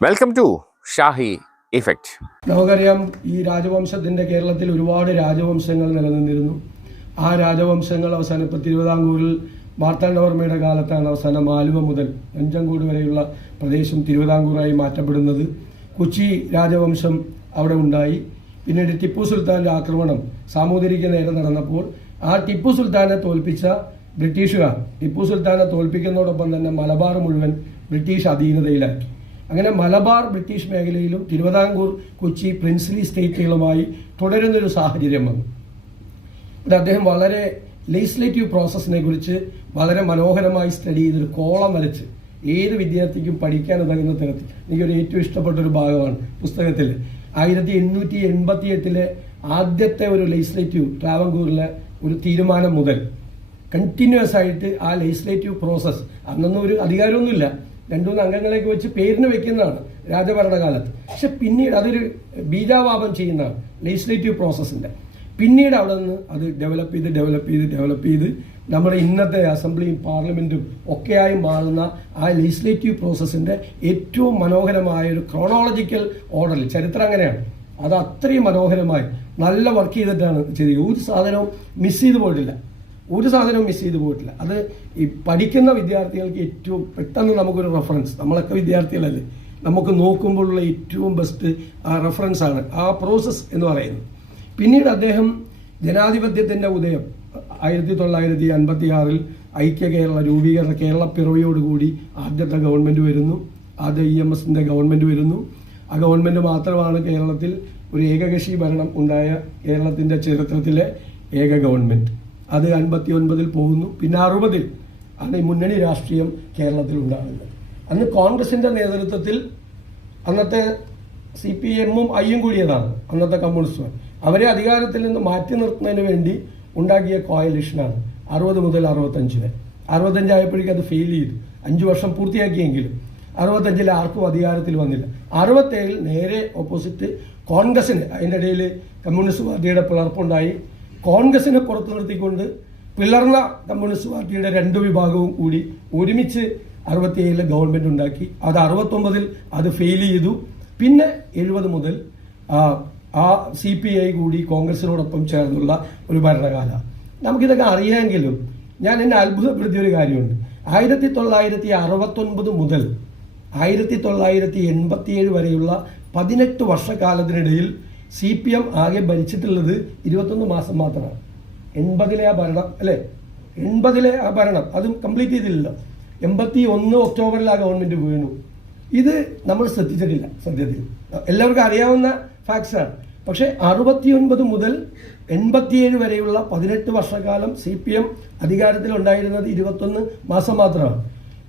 Welcome to Shahi effect നമുക്കറിയാം ഈ രാജവംശത്തിന്റെ കേരളത്തിൽ ഒരുപാട് രാജവംശങ്ങൾ നിലനിന്നിരുന്നു. ആ രാജവംശങ്ങൾ അവസാനം ഇപ്പോൾ തിരുവിതാംകൂറിൽ മാർത്താണ്ഡവർമ്മയുടെ കാലത്താണ് അവസാനം ആലുവ മുതൽ നെഞ്ചങ്കോട് വരെയുള്ള പ്രദേശം തിരുവിതാംകൂറായി മാറ്റപ്പെടുന്നത്. കൊച്ചി രാജവംശം അവിടെ ഉണ്ടായി. പിന്നീട് ടിപ്പു സുൽത്താന്റെ ആക്രമണം സാമൂതിരിക്ക് നേരെ നടന്നപ്പോൾ ആ ടിപ്പു സുൽത്താനെ തോൽപ്പിച്ച ബ്രിട്ടീഷുകാർ ടിപ്പു സുൽത്താനെ തോൽപ്പിക്കുന്നതോടൊപ്പം തന്നെ മലബാർ മുഴുവൻ ബ്രിട്ടീഷ് അധീനതയിലാക്കി. അങ്ങനെ മലബാർ ബ്രിട്ടീഷ് മേഖലയിലും തിരുവിതാംകൂർ കൊച്ചി പ്രിൻസിലി സ്റ്റേറ്റുകളുമായി തുടരുന്നൊരു സാഹചര്യം വന്നു. ഇവിടെ അദ്ദേഹം വളരെ ലെജിസ്ലേറ്റീവ് പ്രോസസ്സിനെ കുറിച്ച് വളരെ മനോഹരമായി സ്റ്റഡി ചെയ്തൊരു കോളം വരച്ച് ഏത് വിദ്യാർത്ഥിക്കും പഠിക്കാൻ ഉതകുന്ന തരത്തിൽ. എനിക്കൊരു ഏറ്റവും ഇഷ്ടപ്പെട്ട ഒരു ഭാഗമാണ് പുസ്തകത്തിൽ. ആയിരത്തി എണ്ണൂറ്റി എൺപത്തി എട്ടിലെ ആദ്യത്തെ ഒരു ലെജിസ്ലേറ്റീവ് ട്രാവൻകൂറിലെ ഒരു തീരുമാനം മുതൽ കണ്ടിന്യൂസ് ആയിട്ട് ആ ലെജിസ്ലേറ്റീവ് പ്രോസസ്സ് അന്നൊന്നും ഒരു അധികാരമൊന്നുമില്ല. രണ്ടുമൂന്ന് അംഗങ്ങളെയൊക്കെ വെച്ച് പേരിന് വെക്കുന്നതാണ് രാജഭരണകാലത്ത്. പക്ഷെ പിന്നീട് അതൊരു ബീജാവാപം ചെയ്യുന്നതാണ് ലെജിസ്ലേറ്റീവ് പ്രോസസ്സിന്റെ പിന്നീട് അവിടെ നിന്ന് അത് ഡെവലപ്പ് ചെയ്ത് ഡെവലപ്പ് ചെയ്ത് ഡെവലപ്പ് ചെയ്ത് നമ്മുടെ ഇന്നത്തെ അസംബ്ലിയും പാർലമെന്റും ഒക്കെയായി മാറുന്ന ആ ലെജിസ്ലേറ്റീവ് പ്രോസസ്സിന്റെ ഏറ്റവും മനോഹരമായ ഒരു ക്രോണോളജിക്കൽ ഓർഡറിൽ ചരിത്രം അങ്ങനെയാണ്. അത് അത്രയും മനോഹരമായി നല്ല വർക്ക് ചെയ്തിട്ടാണ് ചെയ്തത്. ഒരു സാധനവും മിസ് ചെയ്തു പോയിട്ടില്ല. ഒരു സാധനവും മിസ് ചെയ്തു പോയിട്ടില്ല. അത് ഈ പഠിക്കുന്ന വിദ്യാർത്ഥികൾക്ക് ഏറ്റവും പെട്ടെന്ന് നമുക്കൊരു റെഫറൻസ് നമ്മളൊക്കെ വിദ്യാർത്ഥികളല്ലേ? നമുക്ക് നോക്കുമ്പോഴുള്ള ഏറ്റവും ബെസ്റ്റ് റെഫറൻസ് ആണ് ആ പ്രോസസ്സ് എന്ന് പറയുന്നത്. പിന്നീട് അദ്ദേഹം ജനാധിപത്യത്തിന്റെ ഉദയം ആയിരത്തി തൊള്ളായിരത്തി അൻപത്തി ആറിൽ ഐക്യ കേരള രൂപീകരണ കേരള പിറവിയോടുകൂടി ആദ്യത്തെ ഗവൺമെന്റ് വരുന്നു. ആദ്യ ഇ എം എസിന്റെ ഗവൺമെന്റ് വരുന്നു. ആ ഗവൺമെന്റ് മാത്രമാണ് കേരളത്തിൽ ഒരു ഏകകക്ഷി ഭരണം ഉണ്ടായ കേരളത്തിന്റെ ചരിത്രത്തിലെ ഏക ഗവൺമെന്റ് അത് അൻപത്തി ഒൻപതിൽ പോകുന്നു. പിന്നെ അറുപതിൽ ആണ് ഈ മുന്നണി രാഷ്ട്രീയം കേരളത്തിൽ ഉണ്ടാകുന്നത്. അന്ന് കോൺഗ്രസിന്റെ നേതൃത്വത്തിൽ അന്നത്തെ സി പി എമ്മും ഐയും കൂടിയതാണ് അന്നത്തെ കമ്മ്യൂണിസ്റ്റ്. അവരെ അധികാരത്തിൽ നിന്ന് മാറ്റി നിർത്തുന്നതിന് വേണ്ടി ഉണ്ടാക്കിയ കോയലിഷനാണ് അറുപത് മുതൽ അറുപത്തഞ്ച് വരെ. അറുപത്തഞ്ചായപ്പോഴേക്കും അത് ഫെയിൽ ചെയ്തു. അഞ്ച് വർഷം പൂർത്തിയാക്കിയെങ്കിലും അറുപത്തഞ്ചിൽ ആർക്കും അധികാരത്തിൽ വന്നില്ല. അറുപത്തേഴിൽ നേരെ ഓപ്പോസിറ്റ് കോൺഗ്രസിന് അതിന്റെ ഇടയിൽ കമ്മ്യൂണിസ്റ്റ് പാർട്ടിയുടെ പിളർപ്പുണ്ടായി. കോൺഗ്രസിനെ പുറത്തു നിർത്തിക്കൊണ്ട് പിളർന്ന കമ്മ്യൂണിസ്റ്റ് പാർട്ടിയുടെ രണ്ട് വിഭാഗവും കൂടി ഒരുമിച്ച് അറുപത്തിയേഴിലെ ഗവൺമെന്റ് ഉണ്ടാക്കി. അത് അറുപത്തൊമ്പതിൽ അത് ഫെയിൽ ചെയ്തു. പിന്നെ എഴുപത് മുതൽ ആ, സി പി ഐ കൂടി കോൺഗ്രസിനോടൊപ്പം ചേർന്നുള്ള ഒരു ഭരണകാല. നമുക്കിതൊക്കെ അറിയാമെങ്കിലും ഞാൻ എന്നെ അത്ഭുതപ്പെടുത്തിയ ഒരു കാര്യമുണ്ട്. ആയിരത്തി തൊള്ളായിരത്തി അറുപത്തൊൻപത് മുതൽ ആയിരത്തി തൊള്ളായിരത്തി എൺപത്തിയേഴ് വരെയുള്ള പതിനെട്ട് വർഷക്കാലത്തിനിടയിൽ സി പി എം ആകെ ഭരിച്ചിട്ടുള്ളത് ഇരുപത്തൊന്ന് മാസം മാത്രമാണ്. എൺപതിലെ ആ ഭരണം അല്ലേ? എൺപതിലെ ആ ഭരണം അതും കംപ്ലീറ്റ് ചെയ്തില്ലല്ലോ. എൺപത്തി ഒന്ന് ഒക്ടോബറിൽ ആ ഗവൺമെന്റ് വീണു. ഇത് നമ്മൾ ശ്രദ്ധിച്ചിട്ടില്ല സത്യത്തിൽ. എല്ലാവർക്കും അറിയാവുന്ന ഫാക്ട്സ് ആണ്. പക്ഷേ അറുപത്തിയൊൻപത് മുതൽ എൺപത്തിയേഴ് വരെയുള്ള പതിനെട്ട് വർഷക്കാലം സി പി എം അധികാരത്തിലുണ്ടായിരുന്നത് ഇരുപത്തൊന്ന് മാസം മാത്രമാണ്.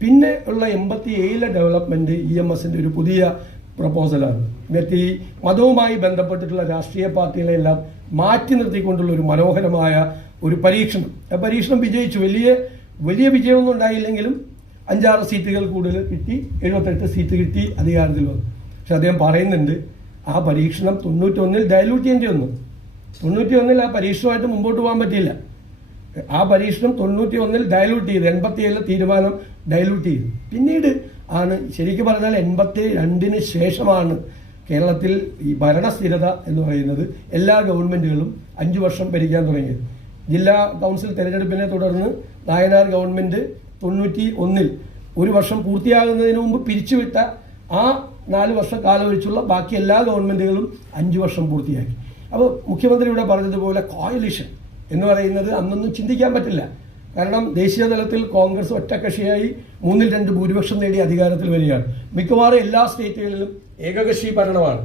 പിന്നെ ഉള്ള എൺപത്തി ഏഴിലെ ഡെവലപ്മെന്റ് ഇ എം എസിന്റെ ഒരു പുതിയ പ്രപ്പോസലാണ്. എന്നിട്ട് ഈ മതവുമായി ബന്ധപ്പെട്ടിട്ടുള്ള രാഷ്ട്രീയ പാർട്ടികളെല്ലാം മാറ്റി നിർത്തിക്കൊണ്ടുള്ള ഒരു മനോഹരമായ ഒരു പരീക്ഷണം. ആ പരീക്ഷണം വിജയിച്ചു. വലിയ വലിയ വിജയമൊന്നും ഉണ്ടായില്ലെങ്കിലും അഞ്ചാറ് സീറ്റുകൾ കൂടുതൽ കിട്ടി എഴുപത്തെട്ട് സീറ്റ് കിട്ടി അധികാരത്തിൽ വന്നു. പക്ഷെ അദ്ദേഹം പറയുന്നുണ്ട് ആ പരീക്ഷണം തൊണ്ണൂറ്റൊന്നിൽ ഡയലൂട്ട് ചെയ്യേണ്ടി വന്നു. തൊണ്ണൂറ്റി ഒന്നിൽ ആ പരീക്ഷണമായിട്ട് മുമ്പോട്ട് പോകാൻ പറ്റിയില്ല. ആ പരീക്ഷണം തൊണ്ണൂറ്റി ഒന്നിൽ ഡയലൂട്ട് ചെയ്തു എൺപത്തിയേഴിലെ തീരുമാനം ഡയലൂട്ട് ചെയ്തു. പിന്നീട് ആണ്. ശരിക്കും പറഞ്ഞാൽ എൺപത്തി രണ്ടിന് ശേഷമാണ് കേരളത്തിൽ ഈ ഭരണസ്ഥിരത എന്ന് പറയുന്നത് എല്ലാ ഗവൺമെന്റുകളും അഞ്ചു വർഷം ഭരിക്കാൻ തുടങ്ങിയത്. ജില്ലാ കൗൺസിൽ തെരഞ്ഞെടുപ്പിനെ തുടർന്ന് നായനാർ ഗവൺമെന്റ് തൊണ്ണൂറ്റി ഒന്നിൽ ഒരു വർഷം പൂർത്തിയാകുന്നതിന് മുമ്പ് പിരിച്ചുവിട്ട ആ നാല് വർഷം കാലമൊഴിച്ചുള്ള ബാക്കി എല്ലാ ഗവൺമെന്റുകളും അഞ്ചു വർഷം പൂർത്തിയാക്കി. അപ്പോൾ മുഖ്യമന്ത്രി ഇവിടെ പറഞ്ഞതുപോലെ കോയലിഷൻ എന്ന് പറയുന്നത് അന്നൊന്നും ചിന്തിക്കാൻ പറ്റില്ല. കാരണം ദേശീയ തലത്തിൽ കോൺഗ്രസ് ഒറ്റക്കക്ഷിയായി മൂന്നിൽ രണ്ട് ഭൂരിപക്ഷം നേടി അധികാരത്തിൽ വരികയാണ്. മിക്കവാറും എല്ലാ സ്റ്റേറ്റുകളിലും ഏകകക്ഷി ഭരണമാണ്.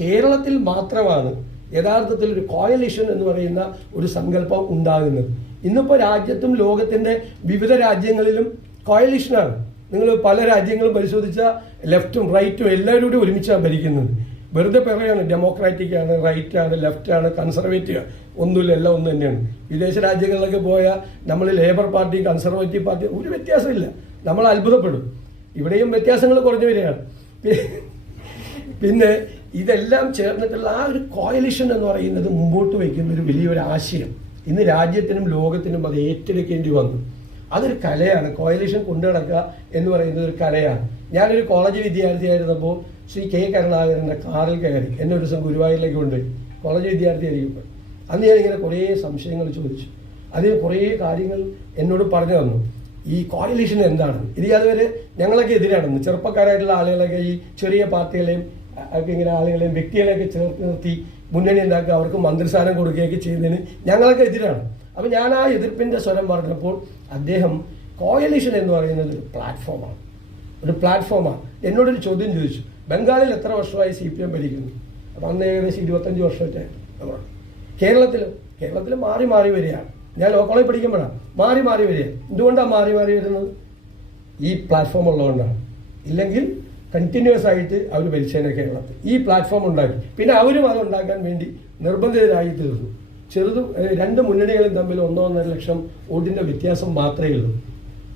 കേരളത്തിൽ മാത്രമാണ് യഥാർത്ഥത്തിൽ ഒരു കോയലിഷൻ എന്ന് പറയുന്ന ഒരു സങ്കല്പം ഉണ്ടാകുന്നത്. ഇന്നിപ്പോൾ രാജ്യത്തും ലോകത്തിന്റെ വിവിധ രാജ്യങ്ങളിലും കോയലിഷനാണ് നിങ്ങൾ പല രാജ്യങ്ങളും പരിശോധിച്ചാൽ ലെഫ്റ്റും റൈറ്റും എല്ലാവരും കൂടി ഒരുമിച്ചാണ് ഭരിക്കുന്നത്. വെറുതെ പറയാണ് ഡെമോക്രാറ്റിക് ആണ് റൈറ്റ് ആണ് ലെഫ്റ്റ് ആണ് കൺസർവേറ്റീവ് ഒന്നുമില്ല എല്ലാം ഒന്ന് തന്നെയാണ്. വിദേശ രാജ്യങ്ങളിലൊക്കെ പോയാൽ നമ്മൾ ലേബർ പാർട്ടി കൺസർവേറ്റീവ് പാർട്ടി ഒരു വ്യത്യാസമില്ല. നമ്മൾ അത്ഭുതപ്പെടും. ഇവിടെയും വ്യത്യാസങ്ങൾ കുറഞ്ഞു വരികയാണ്. പിന്നെ ഇതെല്ലാം ചേർന്നിട്ടുള്ള ആ ഒരു കോയലിഷൻ എന്ന് പറയുന്നത് മുമ്പോട്ട് വയ്ക്കുന്ന ഒരു വലിയൊരു ആശയം. ഇന്ന് രാജ്യത്തിനും ലോകത്തിനും അത് ഏറ്റെടുക്കേണ്ടി വന്നു. അതൊരു കലയാണ്. കോയലിഷൻ കൊണ്ടു നടക്കുക എന്ന് പറയുന്നത് ഒരു കലയാണ്. ഞാനൊരു കോളേജ് വിദ്യാർത്ഥിയായിരുന്നപ്പോൾ ശ്രീ കെ കരുണാകരന്റെ കാറിൽ കയറി എന്നെ ഒരു ദിവസം ഗുരുവായൂരിലേക്ക് കൊണ്ടുപോയി കോളേജ് വിദ്യാർത്ഥിയായിരിക്കും അന്ന് ഞാനിങ്ങനെ കുറേ സംശയങ്ങൾ ചോദിച്ചു. അതിന് കുറേ കാര്യങ്ങൾ എന്നോട് പറഞ്ഞു തന്നു. ഈ കോറിലേഷൻ എന്താണ്? ഇത് അതുവരെ ഞങ്ങളൊക്കെ എതിരാണെന്ന്. ചെറുപ്പക്കാരായിട്ടുള്ള ആളുകളൊക്കെ ഈ ചെറിയ പാർട്ടികളെയും ഒക്കെ ഇങ്ങനെ ആളുകളെയും വ്യക്തികളെയൊക്കെ ചേർത്ത് നിർത്തി മുന്നണി ഉണ്ടാക്കുക അവർക്ക് മന്ത്രിസ്ഥാനം കൊടുക്കുകയൊക്കെ ചെയ്യുന്നതിന് ഞങ്ങളൊക്കെ എതിരാണ്. അപ്പം ഞാൻ ആ എതിർപ്പിന്റെ സ്വരം പറഞ്ഞപ്പോൾ അദ്ദേഹം കോയലിഷൻ എന്ന് പറയുന്നത് ഒരു പ്ലാറ്റ്ഫോമാണ് ഒരു പ്ലാറ്റ്ഫോമാണ് എന്നോടൊരു ചോദ്യം ചോദിച്ചു. ബംഗാളിൽ എത്ര വർഷമായി സി പി എം ഭരിക്കുന്നു? അപ്പം അന്ന് ഏകദേശം ഇരുപത്തഞ്ച് വർഷമായിട്ട് കേരളത്തിൽ കേരളത്തിൽ മാറി മാറി വരികയാണ്. ഞാൻ ലോ കോളേജ് പഠിക്കുമ്പോഴാണ് മാറി മാറി വരിക. എന്തുകൊണ്ടാണ് മാറി മാറി വരുന്നത്? ഈ പ്ലാറ്റ്ഫോം ഉള്ളതുകൊണ്ടാണ്. ഇല്ലെങ്കിൽ കണ്ടിന്യൂസ് ആയിട്ട് അവർ ഭരിച്ചേനെ കേരളത്തിൽ. ഈ പ്ലാറ്റ്ഫോം ഉണ്ടാക്കി. പിന്നെ അവരും അത് ഉണ്ടാക്കാൻ വേണ്ടി നിർബന്ധിതരായി തീർന്നു. ചെറുതും രണ്ട് മുന്നണികളും തമ്മിൽ ഒന്നോ ഒന്നര ലക്ഷം വോട്ടിന്റെ വ്യത്യാസം മാത്രമേ ഉള്ളൂ.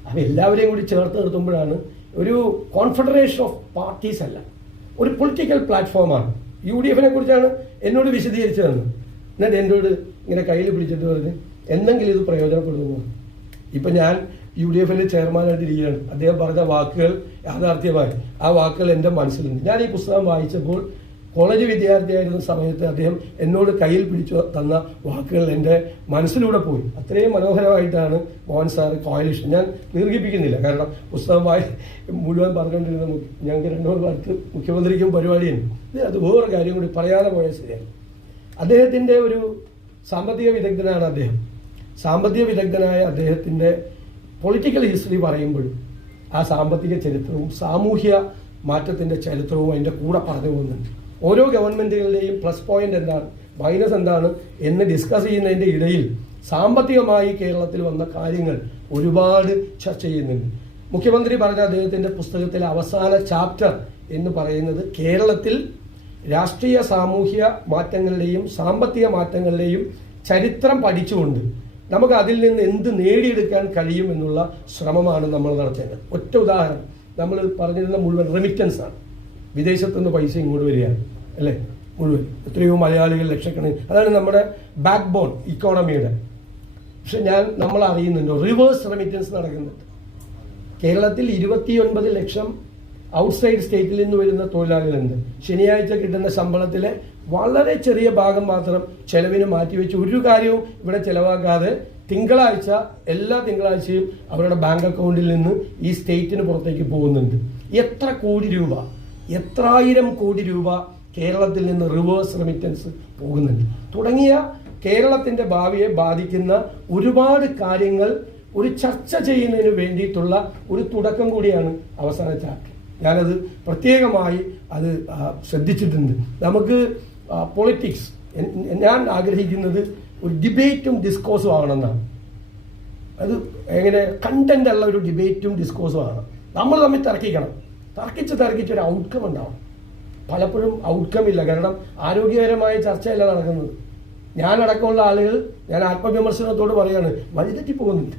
അപ്പം എല്ലാവരെയും കൂടി ചേർത്ത് നിർത്തുമ്പോഴാണ് ഒരു കോൺഫെഡറേഷൻ ഓഫ് പാർട്ടീസ് അല്ല. ഒരു പൊളിറ്റിക്കൽ പ്ലാറ്റ്ഫോമാണ് യു ഡി എഫിനെ കുറിച്ചാണ് എന്നോട് വിശദീകരിച്ചു തന്നത് എന്നിട്ട് എന്നോട് ഇങ്ങനെ കയ്യിൽ പിടിച്ചിട്ട് പറഞ്ഞ് എന്തെങ്കിലും ഇത് പ്രയോജനപ്പെടുന്നു ഇപ്പം ഞാൻ യു ഡി എഫിന്റെ ചെയർമാനായിട്ടിരിക്കുകയാണ് അദ്ദേഹം പറഞ്ഞ വാക്കുകൾ യാഥാർത്ഥ്യമായി. ആ വാക്കുകൾ എന്റെ മനസ്സിലുണ്ട്. ഞാൻ ഈ പുസ്തകം വായിച്ചപ്പോൾ കോളേജ് വിദ്യാർത്ഥിയായിരുന്ന സമയത്ത് അദ്ദേഹം എന്നോട് കയ്യിൽ പിടിച്ചു തന്ന വാക്കുകൾ എന്റെ മനസ്സിലൂടെ പോയി. അത്രയും മനോഹരമായിട്ടാണ് മോഹൻ സാർ കോയലിഷൻ ഞാൻ ദീർഘിപ്പിക്കുന്നില്ല. കാരണം പുസ്തകം വായി മുഴുവൻ പറഞ്ഞുകൊണ്ടിരുന്ന ഞങ്ങൾക്ക് രണ്ടു പേർക്ക് മുഖ്യമന്ത്രിക്കും പരിപാടിയുണ്ട്. അത് വേറൊരു കാര്യം കൂടി പറയാതെ പോയ ശരിയാണ്. അദ്ദേഹത്തിന്റെ ഒരു സാമ്പത്തിക വിദഗ്ധനാണ് അദ്ദേഹം. സാമ്പത്തിക വിദഗ്ധനായ അദ്ദേഹത്തിന്റെ പൊളിറ്റിക്കൽ ഹിസ്റ്ററി പറയുമ്പോൾ ആ സാമ്പത്തിക ചരിത്രവും സാമൂഹ്യ മാറ്റത്തിന്റെ ചരിത്രവും അതിന്റെ കൂടെ പറഞ്ഞു പോകുന്നുണ്ട്. ഓരോ ഗവൺമെന്റുകളുടെയും പ്ലസ് പോയിന്റ് എന്താണ്? മൈനസ് എന്താണ്? എന്ന് ഡിസ്കസ് ചെയ്യുന്നതിന്റെ ഇടയിൽ സാമ്പത്തികമായി കേരളത്തിൽ വന്ന കാര്യങ്ങൾ ഒരുപാട് ചർച്ച ചെയ്യുന്നുണ്ട്. മുഖ്യമന്ത്രി പറഞ്ഞ അദ്ദേഹത്തിന്റെ പുസ്തകത്തിലെ അവസാന ചാപ്റ്റർ എന്ന് പറയുന്നത് കേരളത്തിൽ രാഷ്ട്രീയ സാമൂഹ്യ മാറ്റങ്ങളുടെയും സാമ്പത്തിക മാറ്റങ്ങളുടെയും ചരിത്രം പഠിച്ചുകൊണ്ട് നമുക്ക് അതിൽ നിന്ന് എന്ത് നേടിയെടുക്കാൻ കഴിയും എന്നുള്ള ശ്രമമാണ് നമ്മൾ നടത്തേണ്ടത്. ഒറ്റ ഉദാഹരണം. നമ്മൾ പറഞ്ഞിരുന്ന മുഴുവൻ റെമിറ്റൻസ് ആണ്. വിദേശത്തു നിന്ന് പൈസ ഇങ്ങോട്ട് വരികയാണ് അല്ലേ? മുഴുവൻ. എത്രയോ മലയാളികൾ ലക്ഷക്കണക്കിന്. അതാണ് നമ്മുടെ ബാക്ക് ബോൺ ഇക്കോണമിയുടെ പക്ഷെ ഞാൻ നമ്മൾ അറിയുന്നുണ്ടോ റിവേഴ്സ് റെമിറ്റൻസ് നടക്കുന്നുണ്ട്. കേരളത്തിൽ ഇരുപത്തിയൊൻപത് ലക്ഷം ഔട്ട്സൈഡ് സ്റ്റേറ്റിൽ നിന്ന് വരുന്ന തൊഴിലാളികളുണ്ട്. ശനിയാഴ്ച കിട്ടുന്ന ശമ്പളത്തിലെ വളരെ ചെറിയ ഭാഗം മാത്രം ചെലവിന് മാറ്റിവെച്ച് ഒരു കാര്യവും ഇവിടെ ചെലവാക്കാതെ തിങ്കളാഴ്ച എല്ലാ തിങ്കളാഴ്ചയും അവരുടെ ബാങ്ക് അക്കൗണ്ടിൽ നിന്ന് ഈ സ്റ്റേറ്റിന് പുറത്തേക്ക് പോകുന്നുണ്ട്. എത്ര കോടി രൂപ? എത്രായിരം കോടി രൂപ കേരളത്തിൽ നിന്ന് റിവേഴ്സ് റെമിറ്റൻസ് പോകുന്നുണ്ട്. തുടങ്ങിയ കേരളത്തിന്റെ ഭാവിയെ ബാധിക്കുന്ന ഒരുപാട് കാര്യങ്ങൾ ഒരു ചർച്ച ചെയ്യുന്നതിന് വേണ്ടിയിട്ടുള്ള ഒരു തുടക്കം കൂടിയാണ് അവസാന ചാപ്റ്റർ ഞാനത് പ്രത്യേകമായി അത് ശ്രദ്ധിച്ചിട്ടുണ്ട്. നമുക്ക് പൊളിറ്റിക്സ് ഞാൻ ആഗ്രഹിക്കുന്നത് ഒരു ഡിബേറ്റും ഡിസ്കോസും ആവണമെന്നാണ് അത് എങ്ങനെ കണ്ടന്റ് ഉള്ള ഒരു ഡിബേറ്റും ഡിസ്കോസും ആണ്. നമ്മൾ തമ്മിൽ തർക്കിക്കണം. തർക്കിച്ച് തർക്കിച്ച് ഒരു ഔട്ട്കം ഉണ്ടാവും. പലപ്പോഴും ഔട്ട്കം ഇല്ല. കാരണം ആരോഗ്യകരമായ ചർച്ചയല്ല നടക്കുന്നത്. ഞാനടക്കമുള്ള ആളുകൾ ഞാൻ ആത്മവിമർശനത്തോട് പറയുകയാണ് വഴിതെറ്റി പോകുന്നുണ്ട്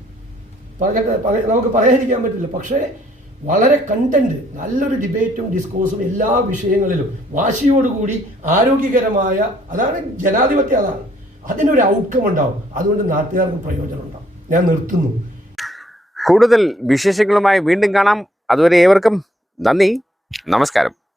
പറഞ്ഞിട്ട് നമുക്ക് പറയാതിരിക്കാൻ പറ്റില്ല. പക്ഷേ വളരെ കണ്ടന്റ് നല്ലൊരു ഡിബേറ്റും ഡിസ്കോഴ്സും എല്ലാ വിഷയങ്ങളിലും വാശിയോടുകൂടി ആരോഗ്യകരമായ അതാണ് ജനാധിപത്യം അതാണ്. അതിനൊരു ഔട്ട്കം ഉണ്ടാവും. അതുകൊണ്ട് നാട്ടുകാർക്ക് പ്രയോജനം ഉണ്ടാവും. ഞാൻ നിർത്തുന്നു. കൂടുതൽ വിശേഷങ്ങളുമായി വീണ്ടും കാണാം. അതുവരെ ഏവർക്കും നന്ദി നമസ്കാരം